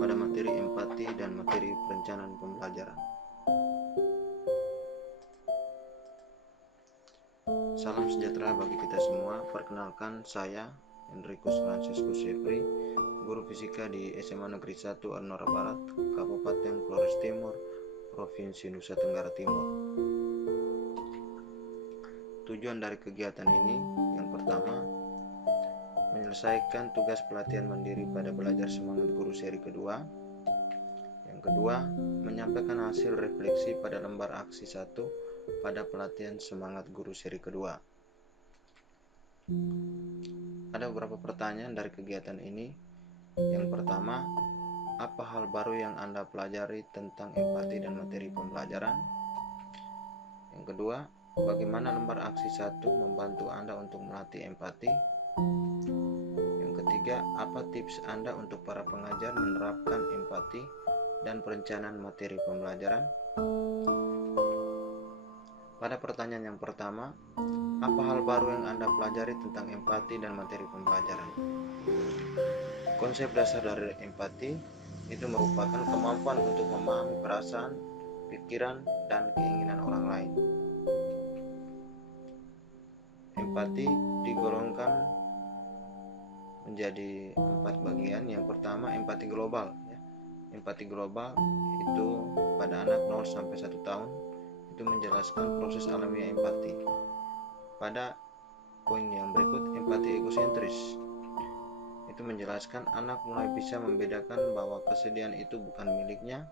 pada materi empati dan materi perencanaan pembelajaran. Salam sejahtera bagi kita semua. Perkenalkan, saya Enricus Franciscus Jeffrey, guru fisika di SMA Negeri 1 Arnora Barat, Kabupaten Flores Timur, Provinsi Nusa Tenggara Timur. Tujuan dari kegiatan ini, yang pertama, menyelesaikan tugas pelatihan mandiri pada belajar semangat guru seri kedua. Yang kedua, menyampaikan hasil refleksi pada lembar aksi 1 pada pelatihan semangat guru seri kedua. Ada beberapa pertanyaan dari kegiatan ini. Yang pertama, apa hal baru yang Anda pelajari tentang empati dan materi pembelajaran? Yang kedua, bagaimana lembar aksi 1 membantu Anda untuk melatih empati? Yang ketiga, apa tips Anda untuk para pengajar menerapkan empati dan perencanaan materi pembelajaran? Pada pertanyaan yang pertama, apa hal baru yang Anda pelajari tentang empati dan materi pembelajaran? Konsep dasar dari empati itu merupakan kemampuan untuk memahami perasaan, pikiran, dan keinginan orang lain. Empati digolongkan menjadi 4 bagian. Yang pertama, empati global. Empati global itu pada anak 0 sampai 1 tahun itu menjelaskan proses alamiah empati. Pada poin yang berikut, empati egosentris itu menjelaskan anak mulai bisa membedakan bahwa kesedihan itu bukan miliknya,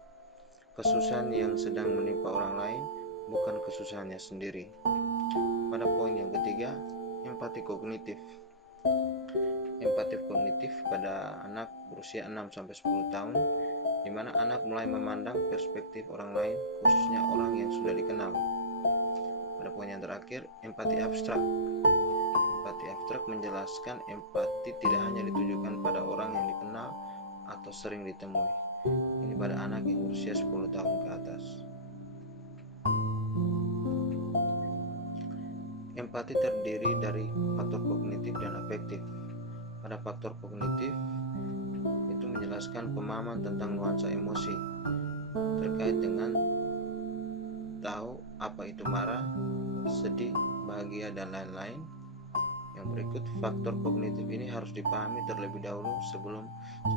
kesusahan yang sedang menimpa orang lain bukan kesusahannya sendiri. Pada poin yang ketiga, empati kognitif. Empati kognitif pada anak berusia 6 sampai 10 tahun, di mana anak mulai memandang perspektif orang lain, khususnya orang yang sudah dikenal. Pada poin yang terakhir, empati abstrak. Empati abstrak menjelaskan empati tidak hanya ditujukan pada orang yang dikenal atau sering ditemui. Ini pada anak yang berusia 10 tahun ke atas. Empati terdiri dari faktor kognitif dan afektif. Pada faktor kognitif itu menjelaskan pemahaman tentang nuansa emosi terkait dengan tahu apa itu marah, sedih, bahagia, dan lain-lain. Yang berikut, faktor kognitif ini harus dipahami terlebih dahulu sebelum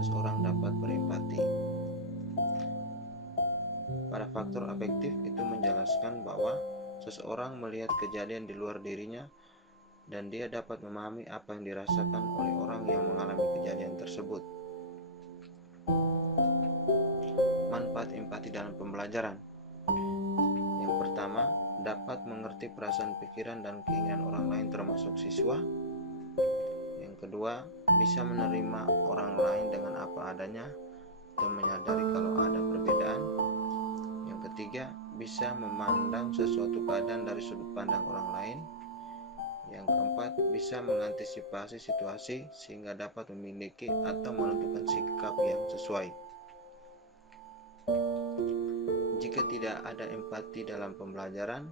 seseorang dapat berempati. Pada faktor afektif itu menjelaskan bahwa seseorang melihat kejadian di luar dirinya dan dia dapat memahami apa yang dirasakan oleh orang yang mengalami kejadian tersebut. Manfaat empati dalam pembelajaran. Yang pertama, dapat mengerti perasaan, pikiran, dan keinginan orang lain termasuk siswa. Yang kedua, bisa menerima orang lain dengan apa adanya dan menyadari kalau ada perbedaan. Yang ketiga, bisa memandang sesuatu keadaan dari sudut pandang orang lain. Yang keempat, bisa mengantisipasi situasi sehingga dapat memiliki atau menentukan sikap yang sesuai. Jika tidak ada empati dalam pembelajaran,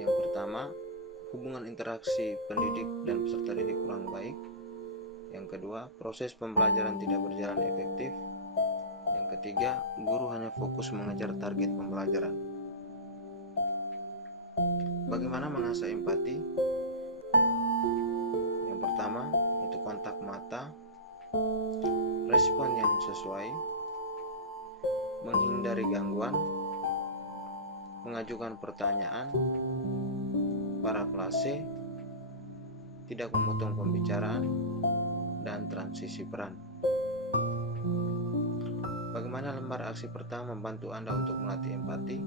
yang pertama, hubungan interaksi pendidik dan peserta didik kurang baik. Yang kedua, proses pembelajaran tidak berjalan efektif. Yang ketiga, guru hanya fokus mengejar target pembelajaran. Bagaimana mengasah empati? Yang pertama, itu kontak mata, respon yang sesuai, menghindari gangguan, mengajukan pertanyaan, parafrase, tidak memotong pembicaraan, dan transisi peran. Bagaimana lembar aksi pertama membantu Anda untuk melatih empati?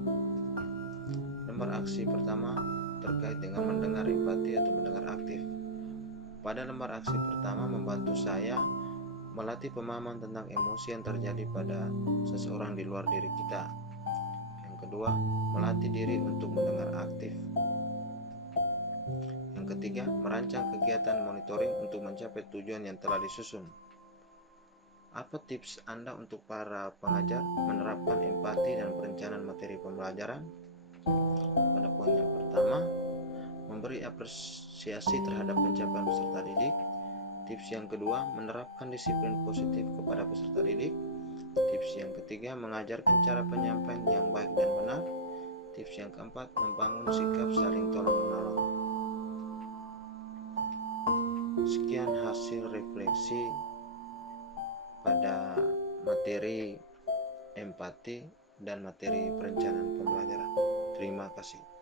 Lembar aksi pertama terkait dengan mendengar empati atau mendengar aktif. Pada lembar aksi pertama membantu saya melatih pemahaman tentang emosi yang terjadi pada seseorang di luar diri kita. Yang kedua, melatih diri untuk mendengar aktif. Yang ketiga, merancang kegiatan monitoring untuk mencapai tujuan yang telah disusun. Apa tips Anda untuk para pengajar menerapkan empati dan perencanaan materi pembelajaran? Pada poin yang pertama, memberi apresiasi terhadap pencapaian peserta didik. Tips yang kedua, menerapkan disiplin positif kepada peserta didik. Tips yang ketiga, mengajarkan cara penyampaian yang baik dan benar. Tips yang keempat, membangun sikap saling tolong-menolong. Sekian hasil refleksi pada materi empati dan materi perencanaan pembelajaran. Terima kasih.